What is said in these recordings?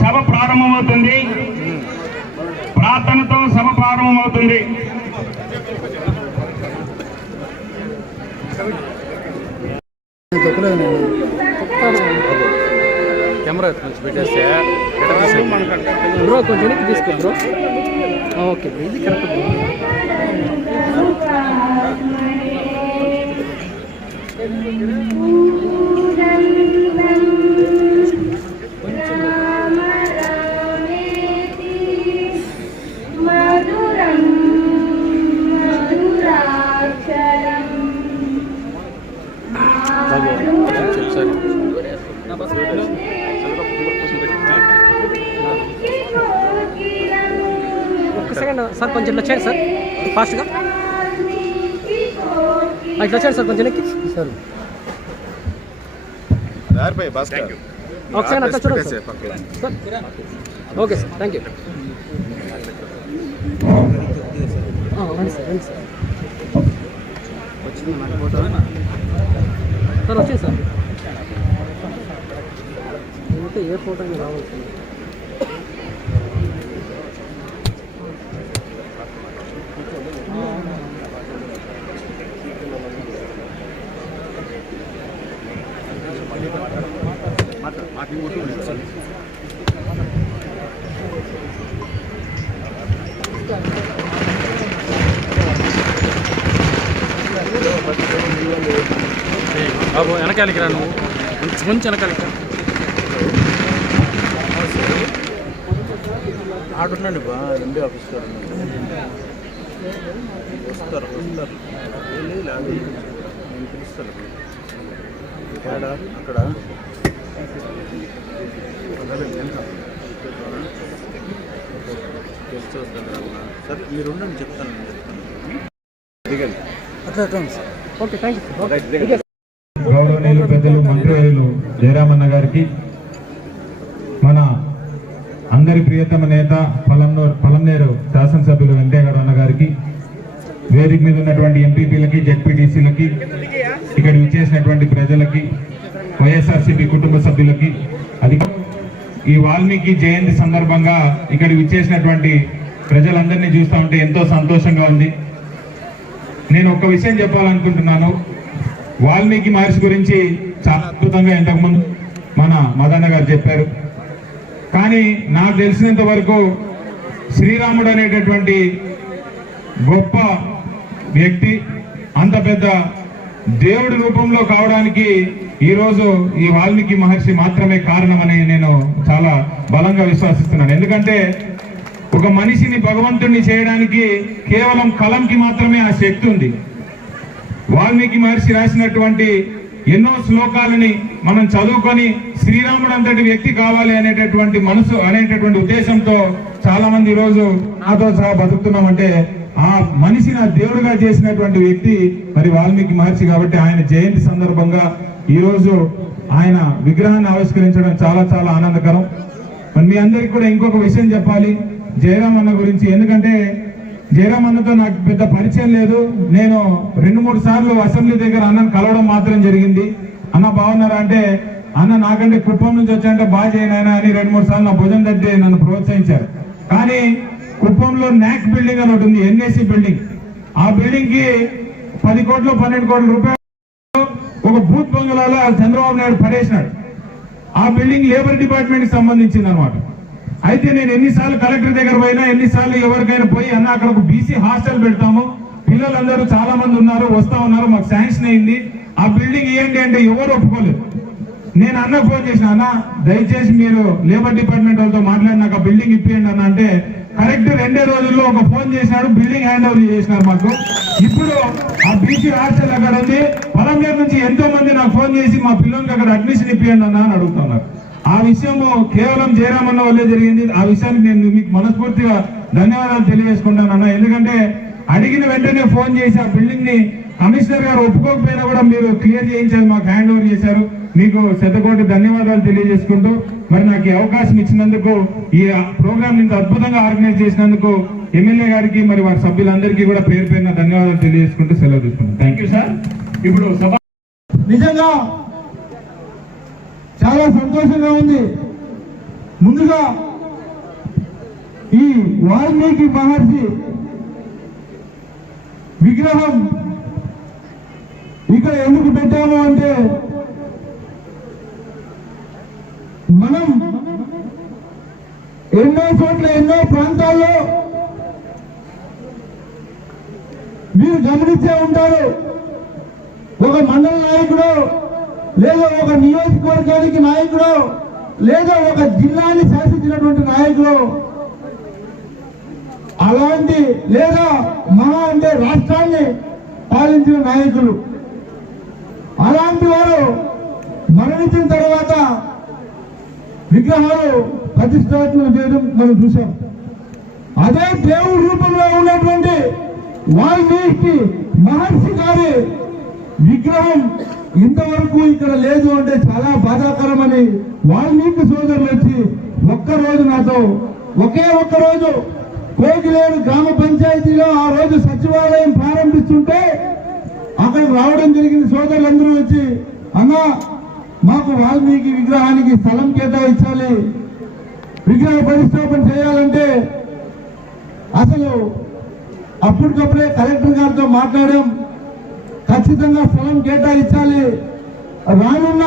సభ ప్రారంభమవుతుంది. ప్రార్థనతో సభ ప్రారంభమవుతుంది. కెమెరా పెట్టేస్తే బ్రో కొంచెం తీసుకో బ్రో. ఓకే ఇది కరెక్ట్ బ్రో. ఒక్క సెకండ్ సార్, కొంచెం ఇట్లా చేయండి సార్, ఫాస్ట్గా ఇట్లా చేయండి సార్, కొంచెం ఎక్కి సార్. ఒకసారి అట్లా చూడండి sir. Okay sir, thank you. రండి సార్, రండి సార్. సార్ వచ్చింది సార్. అయితే ఏ ఫోటో అయినా రావాలి సార్. బాబు వెనకాలికి రా నువ్వు కొంచెం వెనకాలికి రా. ఆడున్నాడు బా ఎండి ఆఫీస్ గారు వస్తారు నేను పిలుస్తాను ఇక్కడ అక్కడ సరే మీరు ఉండండి చెప్తాను ఓకే థ్యాంక్ యూ. గౌరవనీయులు పెద్దలు మంత్రివర్యులు జయరామన్న గారికి, మన అందరి ప్రియతమ నేత పలంనేరు శాసనసభ్యులు వెంకయ్య అన్న గారికి, వేదిక మీద ఉన్నటువంటి ఎంపీపీలకి, జెడ్పీటీసీలకి, ఇక్కడ విచ్చేసినటువంటి ప్రజలకి, వైఎస్ఆర్సీపీ కుటుంబ సభ్యులకి, అది ఈ వాల్మీకి జయంతి సందర్భంగా ఇక్కడ విచ్చేసినటువంటి ప్రజలందరినీ చూస్తూ ఉంటే ఎంతో సంతోషంగా ఉంది. నేను ఒక విషయం చెప్పాలనుకుంటున్నాను. వాల్మీకి మహర్షి గురించి చాలా అద్భుతంగా ఇంతకుముందు మన మదన్న గారు చెప్పారు. కానీ నాకు తెలిసినంత వరకు శ్రీరాముడు అనేటటువంటి గొప్ప వ్యక్తి అంత పెద్ద దేవుడి రూపంలో కావడానికి ఈరోజు ఈ వాల్మీకి మహర్షి మాత్రమే కారణమని నేను చాలా బలంగా విశ్వసిస్తున్నాను. ఎందుకంటే ఒక మనిషిని భగవంతుడిని చేయడానికి కేవలం కలంకి మాత్రమే ఆ శక్తి ఉంది. వాల్మీకి మహర్షి రాసినటువంటి ఎన్నో శ్లోకాలని మనం చదువుకొని శ్రీరాముడు అంతటి వ్యక్తి కావాలి అనేటటువంటి మనసు అనేటటువంటి ఉద్దేశంతో చాలా మంది ఈరోజు నాతో సహా బతుకుతున్నామంటే ఆ మనిషిని ఆ దేవుడిగా చేసినటువంటి వ్యక్తి మరి వాల్మీకి మహర్షి. కాబట్టి ఆయన జయంతి సందర్భంగా ఈరోజు ఆయన విగ్రహాన్ని ఆవిష్కరించడం చాలా చాలా ఆనందకరం. మరి మీ అందరికి కూడా ఇంకొక విషయం చెప్పాలి జయరామన్న గురించి. ఎందుకంటే జయరామన్నతో నాకు పెద్ద పరిచయం లేదు. నేను 2-3 సార్లు అసెంబ్లీ దగ్గర అన్నను కలవడం మాత్రం జరిగింది. అన్న బాగున్నారా అంటే, అన్న నాకంటే కుప్పం నుంచి వచ్చాయంటే బాగా చేయనైనా అని 2-3 సార్లు నా భుజం తట్టి నన్ను ప్రోత్సహించారు. కానీ కుప్పంలో నాక్ బిల్డింగ్ అని ఒకటి ఉంది, ఎన్ఏసి బిల్డింగ్. ఆ బిల్డింగ్ కి 10 కోట్లు 12 కోట్ల రూపాయలు ఒక బూత్ బంగ్లాలో చంద్రబాబు నాయుడు పడేసినాడు. ఆ బిల్డింగ్ లేబర్ డిపార్ట్మెంట్ కి సంబంధించింది అనమాట. అయితే నేను ఎన్నిసార్లు కలెక్టర్ దగ్గర పోయినా, ఎన్నిసార్లు ఎవరికైనా పోయి అన్న అక్కడ ఒక బీసీ హాస్టల్ పెడతాము, పిల్లలందరూ చాలా మంది ఉన్నారు, వస్తా ఉన్నారు, మాకు శాంక్షన్ అయింది, ఆ బిల్డింగ్ ఇవ్వండి అంటే ఎవరు ఒప్పుకోలేదు. నేను అన్నకు ఫోన్ చేసిన, అన్న దయచేసి మీరు లేబర్ డిపార్ట్మెంట్ వాళ్ళతో మాట్లాడి నాకు ఆ బిల్డింగ్ ఇప్పియండి అన్న అంటే కరెక్ట్ 2 రోజుల్లో ఒక ఫోన్ చేసినాడు, బిల్డింగ్ హ్యాండ్ ఓవర్ చేసినారు మాకు. ఇప్పుడు ఆ బీసీ హాస్టల్ అక్కడ ఉంది. పలంనేరు నుంచి ఎంతో మంది నాకు ఫోన్ చేసి మా పిల్లలకి అక్కడ అడ్మిషన్ ఇప్పియండి అన్న అని అడుగుతున్నారు. ఆ విషయము కేవలం జయరామన్న వల్లే జరిగింది. ఆ విషయానికి నేను మీకు మనస్ఫూర్తిగా ధన్యవాదాలు తెలియజేసుకుంటాను అన్న. ఎందుకంటే అడిగిన వెంటనే ఫోన్ చేసి ఆ బిల్డింగ్ ని కమిషనర్ గారు ఒప్పుకోకపోయినా కూడా మీరు క్లియర్ చేయించారు, మాకు హ్యాండ్ ఓవర్ చేశారు. మీకు శతకోటి ధన్యవాదాలు తెలియజేసుకుంటూ మరి నాకు ఈ అవకాశం ఇచ్చినందుకు, ఈ ప్రోగ్రామ్ ఇంత అద్భుతంగా ఆర్గనైజ్ చేసినందుకు ఎమ్మెల్యే గారికి మరి వారి సభ్యులందరికీ కూడా పేరు పేరున ధన్యవాదాలు తెలియజేసుకుంటూ సెలవు తీసుకున్నాను. Thank you sir. ఇప్పుడు సభ నిజంగా చాలా సంతోషంగా ఉంది. ముందుగా ఈ వాల్మీకి మహర్షి విగ్రహం ఇక్కడ ఎందుకు పెట్టాము అంటే, మనం ఎన్నో చోట్ల ఎన్నో ప్రాంతాల్లో మీరు గమనించే ఉంటారు, ఒక మండల నాయకుడు లేదా ఒక నియోజకవర్గానికి నాయకుడు లేదా ఒక జిల్లాని శాసించినటువంటి నాయకుడు అలాంటి లేదా మహా అంటే రాష్ట్రాన్ని పాలించిన నాయకులు అలాంటి వారు మరణించిన తర్వాత విగ్రహాలు ప్రతిష్టాత్మకం చేయడం మనం చూసాం. అదే దేవుడి రూపంలో ఉన్నటువంటి వాల్మీకి మహర్షి గారి విగ్రహం ఇంతవరకు ఇక్కడ లేదు అంటే చాలా బాధాకరమని వాల్మీకి సోదరులు వచ్చి ఒక్కరోజు నాతో ఒకే ఒక్కరోజు కోగిలేరు గ్రామ పంచాయతీలో ఆ రోజు సచివాలయం ప్రారంభిస్తుంటే అక్కడికి రావడం జరిగింది. సోదరులందరూ వచ్చి, అన్నా మాకు వాల్మీకి విగ్రహానికి స్థలం కేటాయించాలి, విగ్రహ ప్రతిష్టాపన చేయాలంటే అసలు అప్పటికప్పుడే కలెక్టర్ గారితో మాట్లాడాం, ఖచ్చితంగా స్థలం కేటాయించాలి, రానున్న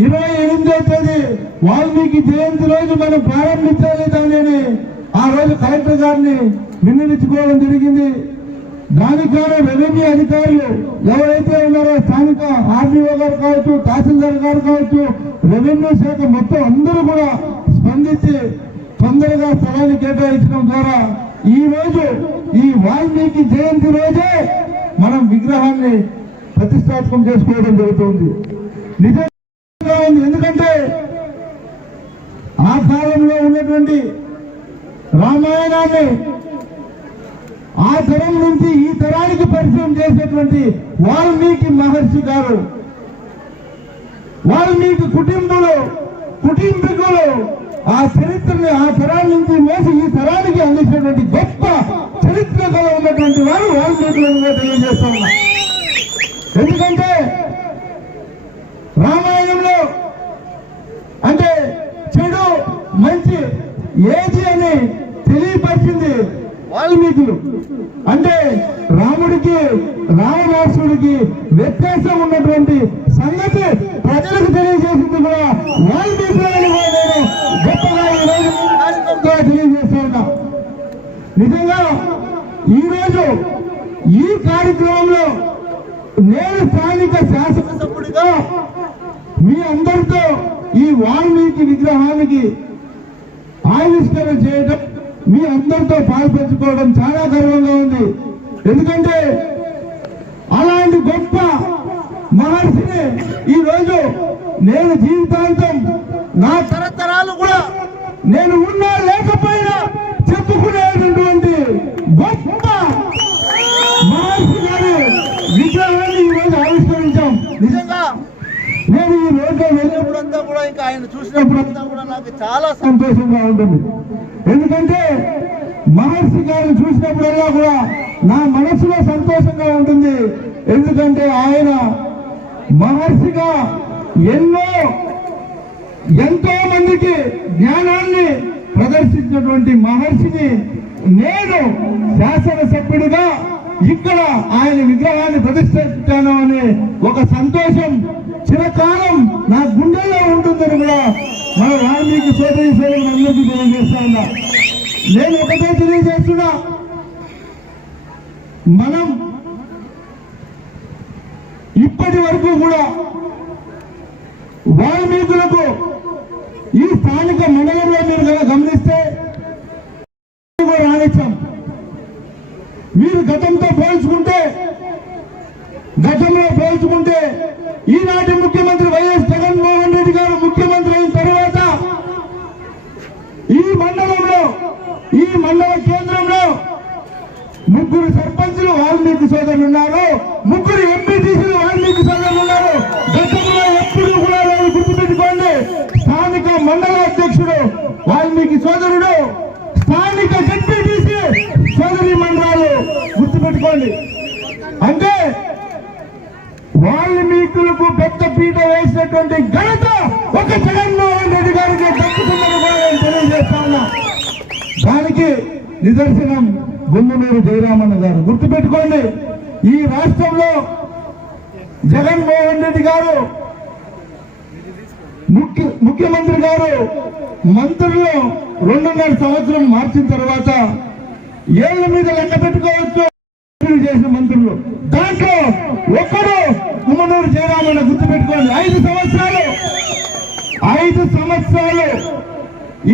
28వ తేదీ వాల్మీకి జయంతి రోజు మనం ప్రారంభించాలి దానిని ఆ రోజు కలెక్టర్ గారిని విన్నవించుకోవడం జరిగింది. దానికి గాను రెవెన్యూ అధికారులు ఎవరైతే ఉన్నారో స్థానిక ఆర్డీఓ గారు కావచ్చు, తహసీల్దార్ గారు కావచ్చు, రెవెన్యూ శాఖ మొత్తం అందరూ కూడా స్పందించి తొందరగా స్థలాన్ని కేటాయించడం ద్వారా ఈ రోజు ఈ వాల్మీకి జయంతి రోజే మనం విగ్రహాన్ని ప్రతిష్టాత్మకం చేసుకోవడం జరుగుతుంది. నిజంగా ఉంది. ఎందుకంటే ఆ కాలంలో ఉన్నటువంటి రామాయణాన్ని ఆ తరం నుంచి ఈ తరానికి పరిచయం చేసేటువంటి వాల్మీకి మహర్షి గారు, వాల్మీకి కుటుంబీకులు ఆ చరిత్రని ఆ తరాన్ని నుంచి మోసి ఈ తరానికి అందించినటువంటి గొప్ప చరిత్ర కల ఉన్నటువంటి వారు వాల్మీకులుగా తెలియజేస్తా ఉన్నా. ఎందుకంటే రామాయణంలో అంటే చెడు మంచి ఏది అని తెలియపరిచింది వాల్మీకులు. అంటే రాముడికి రావణాసుడికి వ్యత్యాసం ఉన్నటువంటి సంగతి ప్రజలకు తెలియజేసింది కూడా వాల్మీకులని నేను గొప్పగా ఈ రోజు కార్యక్రమంలో తెలియజేస్తా ఉన్నా. నిజంగా ఈరోజు ఈ కార్యక్రమంలో నేను స్థానిక శాసనసభ్యుడిగా మీ అందరితో ఈ వాల్మీకి విగ్రహానికి ఆవిష్కరణ చేయడం, మీ అందరితో పాల్పంచుకోవడం చాలా గర్వంగా ఉంది. ఎందుకంటే అలాంటి గొప్ప మహర్షిని ఈ రోజు నేను జీవితాంతం నా తరతరాలు కూడా నేను ఉన్నా లేకపోయినా చెప్పుకునేటటువంటి గొప్ప మహర్షి గారి విగ్రహాన్ని ఈ రోజు ఆవిష్కరించాం. నిజంగా నేను ఈ రోజు వెళ్ళినప్పుడంతా కూడా ఇంకా ఆయన చూసినప్పుడంతా కూడా నాకు చాలా సంతోషంగా ఉంటుంది. ఎందుకంటే మహర్షి గారిని చూసినప్పుడల్లా కూడా నా మనసులో సంతోషంగా ఉంటుంది. ఎందుకంటే ఆయన మహర్షిగా ఎంతో మందికి జ్ఞానాన్ని ప్రదర్శించినటువంటి మహర్షిని నేను శాసనసభ్యుడిగా ఇక్కడ ఆయన విగ్రహాన్ని ప్రతిష్ఠించాను అనే ఒక సంతోషం చిరకాలం నా గుండెల్లో ఉంటుందని కూడా మన వాల్మీకి సోదరి సోదరులందరికీ తెలియజేస్తా ఉన్నా. నేను ఒకటే తెలియజేస్తున్నా, మనం ఇప్పటి వరకు కూడా వాల్మీకులకు ఈ స్థానిక మండలంలో మీరు కనుక గమనిస్తే రానిచ్చాం. మీరు గతంలో పోల్చుకుంటే ఈనాటి ముఖ్యమంత్రి వైఎస్ జగన్మోహన్ రెడ్డి గారు ముఖ్యమంత్రి అయిన తర్వాత ఈ మండల కేంద్రంలో 3 సర్పంచులు వాల్మీకి సోదరులు ఉన్నారు, 3 ఎంపీటీసీలు వాల్మీకి సోదరులు ఉన్నారు. గతంలో ఎప్పుడు కూడా వాళ్ళు గుర్తుపెట్టుకోండి, స్థానిక మండల అధ్యక్షుడు వాల్మీకి సోదరుడు, స్థానిక జెడ్పీటీసీ సోదరి మండలాలు గుర్తుపెట్టుకోండి. అంటే వాల్మీకులకు పెద్ద పీట వేసినటువంటి ఘనత ఒక జగన్మోహన్ రెడ్డి గారికి దక్కుతుందని కూడా నేను తెలియజేస్తా ఉన్నా. దానికి నిదర్శనం గుమ్మనూరు జయరామన్న గారు. గుర్తుపెట్టుకోండి, ఈ రాష్ట్రంలో జగన్మోహన్ రెడ్డి గారు ముఖ్యమంత్రి గారు మంత్రులు 2.5 సంవత్సరం మార్చిన తర్వాత ఏళ్ల మీద లెక్క పెట్టుకోవచ్చు చేసిన మంత్రులు. దాంట్లో ఒక్కడు గుమ్మనూరు జయరామన్న. గుర్తుపెట్టుకోండి, 5 సంవత్సరాలు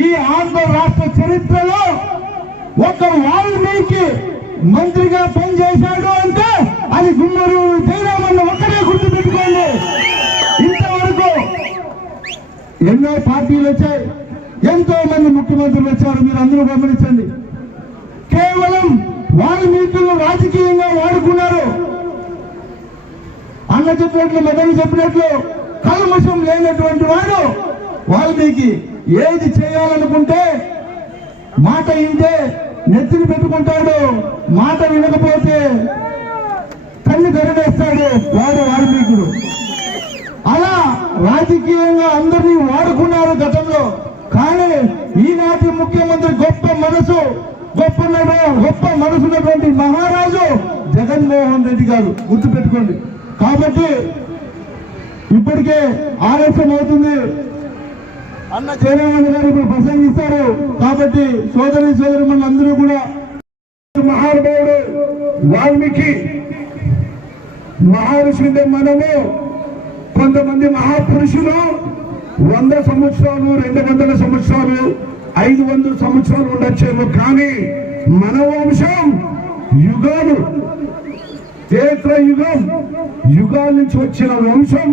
ఈ ఆంధ్ర రాష్ట్ర చరిత్రలో ఒక వాల్మీకి మంత్రిగా పనిచేశాడు అంటే అది గుమ్మనూరు జయరామన్న ఒక్కడే. గుర్తుపెట్టుకోండి, ఇంతవరకు ఎన్నో పార్టీలు వచ్చాయి, ఎంతో మంది ముఖ్యమంత్రులు వచ్చారు. మీరు అందరూ గమనించండి, కేవలం వాల్మీకులను రాజకీయంగా వాడుకున్నారు. అన్న చెప్పినట్లు, మదన్ చెప్పినట్లు కల్మషం లేనటువంటి వాడు వాల్మీకి. ఏది చేయాలనుకుంటే మాట ఇంటే నెత్తిని పెట్టుకుంటాడు, మాట వినకపోతే కన్ను గరివేస్తాడు వాడు వాల్మీకుడు. అలా రాజకీయంగా అందరినీ వాడుకున్నారు గతంలో. కానీ ఈనాటి ముఖ్యమంత్రి గొప్ప మనసున్నటువంటి మహారాజు జగన్మోహన్ రెడ్డి గారు. గుర్తుపెట్టుకోండి. కాబట్టి ఇప్పటికే ఆలస్యం అవుతుంది. అన్న జయరామన్ గారు ఇప్పుడు ప్రసంగిస్తారు కాబట్టి సోదరి మనందరూ కూడా మహానుభావుడు వాల్మీకి మహర్షి మనము కొంతమంది మహాపురుషులు 100 సంవత్సరాలు 200 సంవత్సరాలు 500 సంవత్సరాలు ఉండొచ్చేమో, కానీ మన వంశం యుగాలు యుగాల నుంచి వచ్చిన వంశం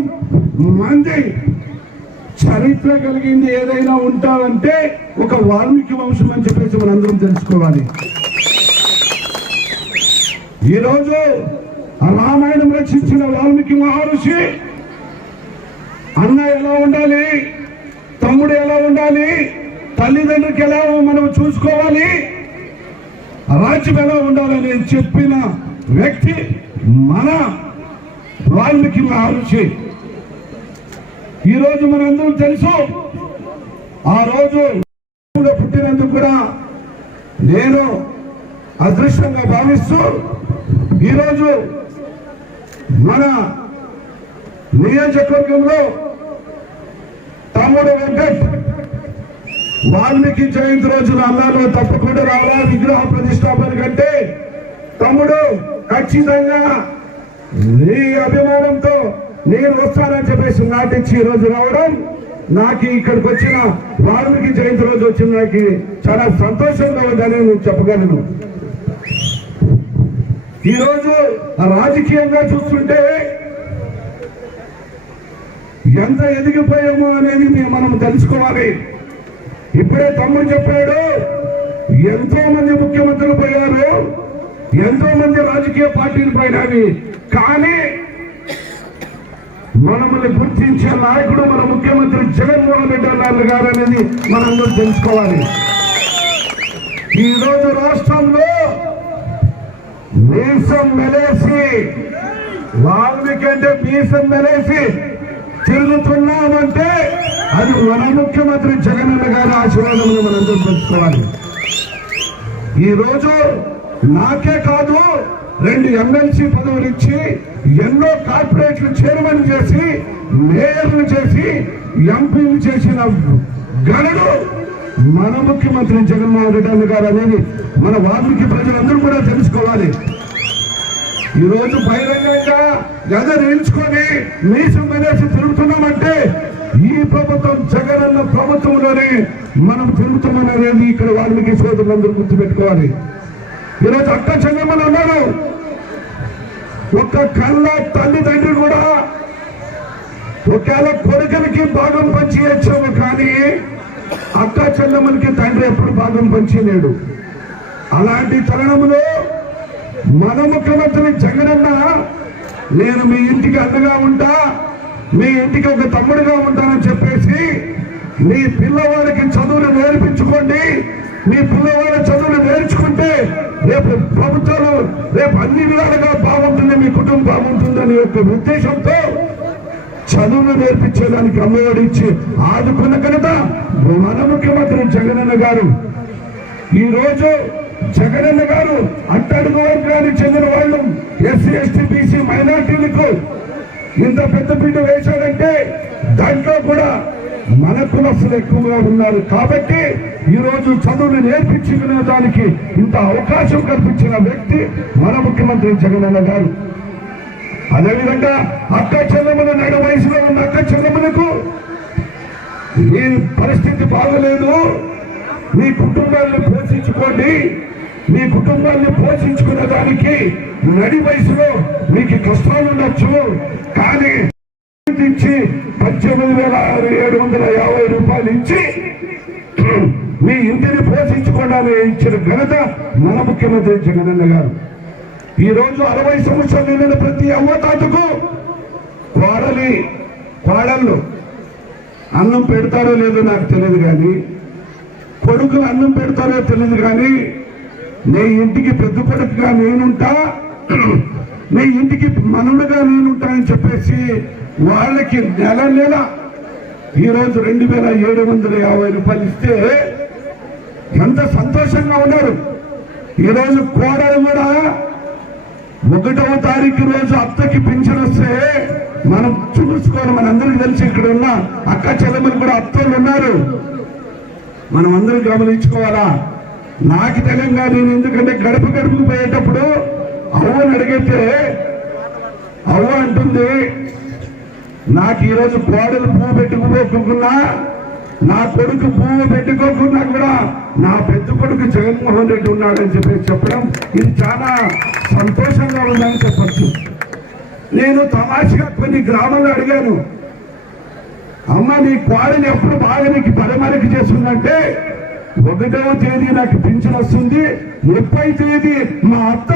మంది. చరిత్ర కలిగింది ఏదైనా ఉంటారంటే ఒక వాల్మీకి వంశం అని చెప్పేసి మనందరం తెలుసుకోవాలి. ఈరోజు రామాయణం రచించిన వాల్మీకి మహర్షి అన్న ఎలా ఉండాలి, తమ్ముడు ఎలా ఉండాలి, తల్లిదండ్రులకి ఎలా మనం చూసుకోవాలి, రాజ్యం ఎలా ఉండాలని చెప్పిన వ్యక్తి మన వాల్మీకి మహర్షి. ఈరోజు మనందరం తెలుసు, ఆ రోజు పుట్టినందుకు కూడా నేను అదృష్టంగా భావిస్తూ ఈరోజు మన నియోజకవర్గంలో తమ్ముడు వెంకట్ వాల్మీకి జయంతి రోజున అన్నాలో తప్పకుండా రావాలా విగ్రహ ప్రతిష్టాపన కంటే తమ్ముడు ఖచ్చితంగా నీ అభిమానంతో నేను వస్తానని చెప్పేసి నాటించి ఈ రోజు రావడం నాకు ఇక్కడికి వచ్చిన వాల్మీకి జయంతి రోజు వచ్చిన నాకు చాలా సంతోషంగా ఉందని నేను చెప్పగలను. ఈరోజు రాజకీయంగా చూస్తుంటే ఎంత ఎదిగిపోయామో అనేది మనం తెలుసుకోవాలి. ఇప్పుడే తమ్ముడు చెప్పాడు, ఎంతో మంది ముఖ్యమంత్రులు పోయారు, ఎంతో మంది రాజకీయ పార్టీలు పోయినవి, కానీ మనల్ని గుర్తించే నాయకుడు మన ముఖ్యమంత్రి జగన్మోహన్ రెడ్డి అన్నారు గారు అనేది మనందరూ తెలుసుకోవాలి. ఈరోజు రాష్ట్రంలో మీసం మెలేసి వాల్మీకి అంటే మీసం మెలేసి తిరుగుతున్నామంటే అది మన ముఖ్యమంత్రి జగనన్న గారి ఆశీర్వాదంగా మనందరూ తెలుసుకోవాలి. ఈరోజు నాకే కాదు 2 ఎమ్మెల్సీ పదవులు ఇచ్చి ఎన్నో కార్పొరేట్లు చైర్మన్ చేసి మేయర్లు చేసి ఎంపీలు చేసిన గనుడు మన ముఖ్యమంత్రి జగన్మోహన్ రెడ్డి గారు అనేది మన వాల్మీకి ప్రజలందరూ కూడా తెలుసుకోవాలి. ఈరోజు బహిరంగంగా ఎదరించుకొని మీసం అనేసి తిరుగుతున్నామంటే ఈ ప్రభుత్వం జగనన్న ప్రభుత్వంలోనే మనం తిరుగుతున్నామనేది ఇక్కడ వాల్మీకి సోదరులందరూ గుర్తుపెట్టుకోవాలి. ఈరోజు అక్క చెల్లెమ్మలు అన్నారు, ఒక్క కళ్ళ తల్లిదండ్రులు కూడా ఒకవేళ కొడుకులకి భాగం పంచి ఇచ్చాము, కానీ అక్క చెల్లెమ్మలకి తండ్రి ఎప్పుడు భాగం పంచలేడు. అలాంటి తరుణంలో మన ముఖ్యమంత్రి జగనన్న నేను మీ ఇంటికి అండగా ఉంటా, మీ ఇంటికి ఒక తమ్ముడుగా ఉంటానని చెప్పేసి మీ పిల్లవాడికి చదువులు నేర్పించుకోండి, మీ పిల్లవాళ్ళ చదువులు నేర్చుకుంటే రేపు ప్రభుత్వాలు రేపు అన్ని విధాలుగా బాగుంటుంది, మీ కుటుంబం బాగుంటుంది అనే యొక్క ఉద్దేశంతో చదువులు నేర్పించేదానికి అమ్మఒడి ఇచ్చి ఆదుకున్న కనుక మన ముఖ్యమంత్రి జగనన్న గారు. ఈరోజు జగనన్న గారు అట్టడుగు వర్గానికి చెందిన వాళ్ళు ఎస్సీ ఎస్టీ బీసీ మైనార్టీలకు ఇంత పెద్ద పీట వేశాడంటే దాంట్లో కూడా మన కులస్తులు ఎక్కువగా ఉన్నారు. కాబట్టి ఈరోజు చదువులు నేర్పించుకునే దానికి ఇంత అవకాశం కల్పించిన వ్యక్తి మన ముఖ్యమంత్రి జగనన్న గారు. అదేవిధంగా అక్క చెల్లెమ్మల నడ వయసులో ఉన్న అక్క చెల్లెమ్మలకు ఈ పరిస్థితి బాగలేదు, మీ కుటుంబాన్ని పోషించుకోండి, మీ కుటుంబాన్ని పోషించుకునే దానికి నడి వయసులో మీకు కష్టాలు ఉండొచ్చు, కానీ ఇచ్చి 18,750 రూపాయలు ఇచ్చి మీ ఇంటిని పోషించుకోవడానికి ఇచ్చిన ఘనత మన ముఖ్యమంత్రి జగనన్న గారు. ఈ రోజు 60 సంవత్సరాలు నిండిన ప్రతి అవ్వతాతకు కోడళ్ళు అన్నం పెడతారో లేదో నాకు తెలియదు, కానీ కొడుకులు అన్నం పెడతారో తెలియదు, కానీ నీ ఇంటికి పెద్ద కొడుకుగా నేనుంటా, నీ ఇంటికి మనుడుగా నేనుంటానని చెప్పేసి వాళ్ళకి నెల ఈరోజు 2,750 రూపాయలు ఇస్తే ఎంత సంతోషంగా ఉన్నారు. ఈరోజు కోడలు కూడా 1వ తారీఖు రోజు అత్తకి పింఛన్ వస్తే మనం చూసుకోవాలి. మనందరికీ తెలిసి ఇక్కడ ఉన్న అక్క చెల్లెమ్మలు కూడా అత్తలు ఉన్నారు. మనం అందరం గమనించుకోవాలా. నాకు తెలంగాణ నేను ఎందుకంటే గడప గడుపుకు పోయేటప్పుడు అవ్వని అడిగితే అవ్వ అంటుంది, నాకు ఈరోజు కోడలు పువ్వు పెట్టుకోకుండా, నా కొడుకు పువ్వు పెట్టుకోకుండా కూడా నా పెద్ద కొడుకు జగన్మోహన్ రెడ్డి ఉన్నాడని చెప్పడం ఇది చాలా సంతోషంగా ఉందని చెప్పచ్చు. నేను తమాషగా కొన్ని గ్రామాల్లో అడిగాను, అమ్మ నీ కోడలు ఎప్పుడు బాగా నీకు పరమరికి చేస్తుందంటే 1వ తేదీ నాకు పింఛన్ వస్తుంది, 30వ తేదీ మా అత్త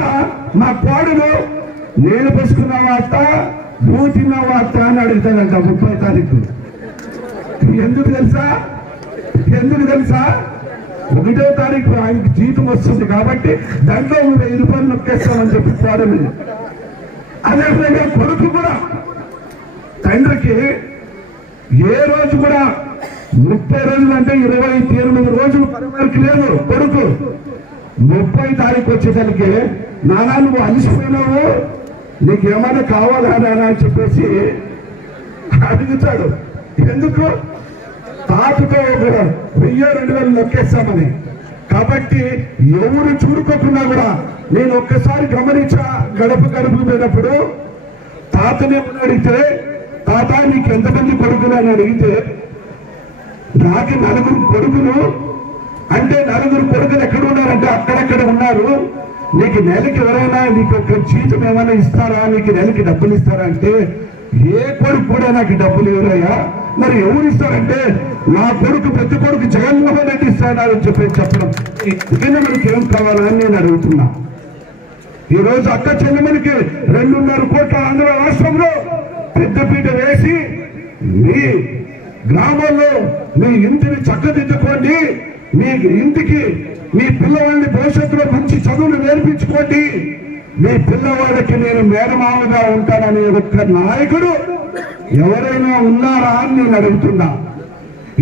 నా కోడలు నేను పసుకున్నావా అత్త, నువ్వు తిన్నావా అత్త అని అడుగుతానంట 30వ తారీఖు. ఎందుకు తెలుసా? 1వ తారీఖు ఆయనకి జీతం వస్తుంది కాబట్టి దాంట్లో 1000 రూపాయలు నొక్కేస్తామని చెప్పి కోడలు. అదేవిధంగా కొడుకు కూడా తండ్రికి ఏ రోజు కూడా 30 రోజులు అంటే 28 రోజులు పరమరికి లేదు. కొడుకు 30వ తారీఖు వచ్చేసరికి నానా నువ్వు అలసిపోయినావు, నీకేమైనా కావాలా నానా అని చెప్పేసి అడుగుతాడు. ఎందుకు? తాతతో 1000-2000 నొక్కేస్తామని. కాబట్టి ఎవరు చూడుకోకుండా కూడా నేను ఒక్కసారి గమనించా. గడప పోయినప్పుడు తాతనే అడిగితే, తాత నీకు ఎంతమంది కొడుకులు అని అడిగితే, నాకు 4 కొడుకులు అంటే 4 కొడుకులు ఎక్కడ ఉన్నారంటే అక్కడెక్కడ ఉన్నారు. నీకు నెలకి ఎవరైనా నీకు ఒక జీతం ఏమైనా ఇస్తారా, నీకు నెలకి డబ్బులు ఇస్తారా అంటే ఏ కొడుకు కూడా నాకు డబ్బులు ఇవ్వరయ్యా. మరి ఎవరు ఇస్తారంటే నా కొడుకు పెద్ద కొడుకు జగన్మోహన్ రెడ్డి ఇస్తాడని చెప్పడం. ఇదినే మనకి ఏం కావాలని నేను అడుగుతున్నా. ఈ రోజు అక్క చెల్లెమ్మలకి 2.5 కోట్ల ఆంధ్ర రాష్ట్రంలో పెద్దపీట వేసి మీ గ్రామంలో మీ ఇంటిని చక్కదిద్దుకోండి, మీ ఇంటికి మీ పిల్లవాళ్ళని భవిష్యత్తులో మంచి చదువులు నేర్పించుకోండి, మీ పిల్లవాళ్ళకి నేను మేనమామగా ఉంటాననే ఒక్క నాయకుడు ఎవరైనా ఉన్నారా అని నేను అడుగుతున్నా.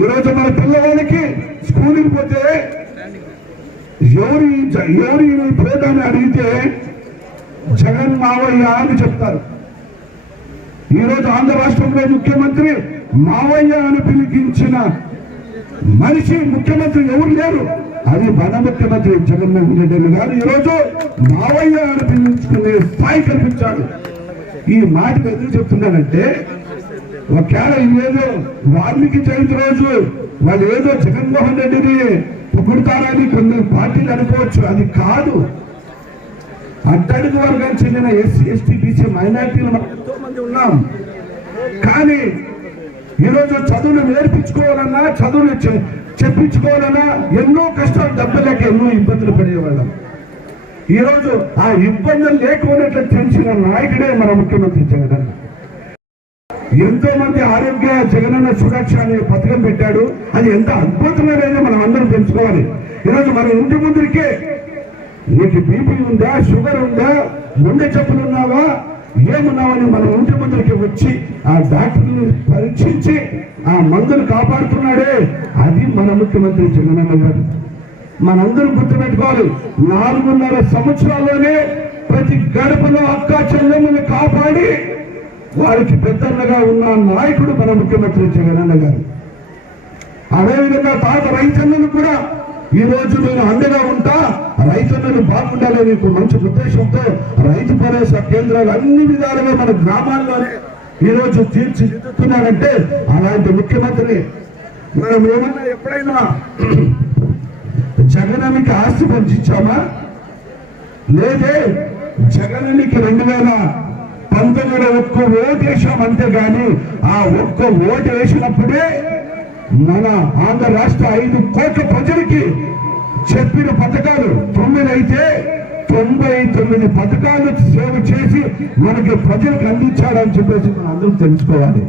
ఈరోజు మన పిల్లవాళ్ళకి స్కూల్కి పోతే ఎవరి పేదని అడిగితే జగన్ మావయ్య అని చెప్తారు. ఈరోజు ఆంధ్ర రాష్ట్రంలో ముఖ్యమంత్రి మావయ్య అని పిలిపించిన మనిషి ముఖ్యమంత్రి ఎవరు లేరు. అది మన ముఖ్యమంత్రి జగన్మోహన్ రెడ్డి గారు ఈరోజు మావయ్య అని పిలిపించుకునే స్థాయి కల్పించాడు. ఈ మాట ఎందుకు చెప్తున్నానంటే, ఒకవేళ ఇదేదో వాల్మీకి జయంతి రోజు వాళ్ళు ఏదో జగన్మోహన్ రెడ్డిని పొగుడుతారని కొన్ని పార్టీలు అనుకోవచ్చు. అది కాదు. అట్టడుగు వర్గానికి చెందిన ఎస్సీ ఎస్టీ బీసీ మైనార్టీలు మనం ఎంతో మంది ఉన్నాం. కానీ ఈరోజు చదువులు నేర్పించుకోవాలన్నా, చదువులు చెప్పించుకోవాలన్నా ఎన్నో కష్టాలు, డబ్బులేక ఎన్నో ఇబ్బందులు పడేవాళ్ళం. ఈరోజు ఆ ఇబ్బందులు లేకపోయినట్లు తెలిసిన నాయకుడే మన ముఖ్యమంత్రి జగన్. ఎంతో మంది ఆరోగ్య జగనన్న సురక్ష అనే పథకం పెట్టాడు. అది ఎంత అద్భుతమైనదో మనం అందరం తెలుసుకోవాలి. ఈరోజు మన ఇంటి ముందుకే నీకు బీపీ ఉందా, షుగర్ ఉందా, గుండె జబ్బులు ఉన్నావా, ఏమున్నావని మన ఇంటి ముందుకి వచ్చి ఆ డాక్టర్ని పరీక్షించి ఆ మందులు కాపాడుతున్నాడే, అది మన ముఖ్యమంత్రి జగనన్న గారు. మనందరూ గుర్తుపెట్టుకోవాలి. 4.5 సంవత్సరాల్లోనే ప్రతి గడపలో అక్క చెల్లెమ్మని కాపాడి వారికి పెద్దన్నగా ఉన్న నాయకుడు మన ముఖ్యమంత్రి జగనన్న గారు. అదేవిధంగా తాత రైతన్నలు కూడా ఈ రోజు నేను అండగా ఉంటా, రైతన్నలు బాగుండాలని మంచి ఉద్దేశంతో రైతు భరోసా కేంద్రాలు అన్ని విధాలుగా మన గ్రామాల్లోనే ఈ రోజు తీర్చిదిద్దుతున్నారంటే అలాంటి ముఖ్యమంత్రి. మనం ఏమన్నా ఎప్పుడైనా జగనన్నకి ఆస్తి పంచిచ్చామా? లేదే. జగనన్నకి 2019లో ఒక్క ఓటు వేసాం అంతేగాని ఆ ఒక్క ఓటు వేసినప్పుడే మన ఆంధ్ర రాష్ట్ర 5 కోట్ల ప్రజలకి చెప్పిన పథకాలు 9 అయితే 99 పథకాలు సేవ చేసి మనకి ప్రజలకు అందించాడని చెప్పేసి మనం అందరం తెలుసుకోవాలి.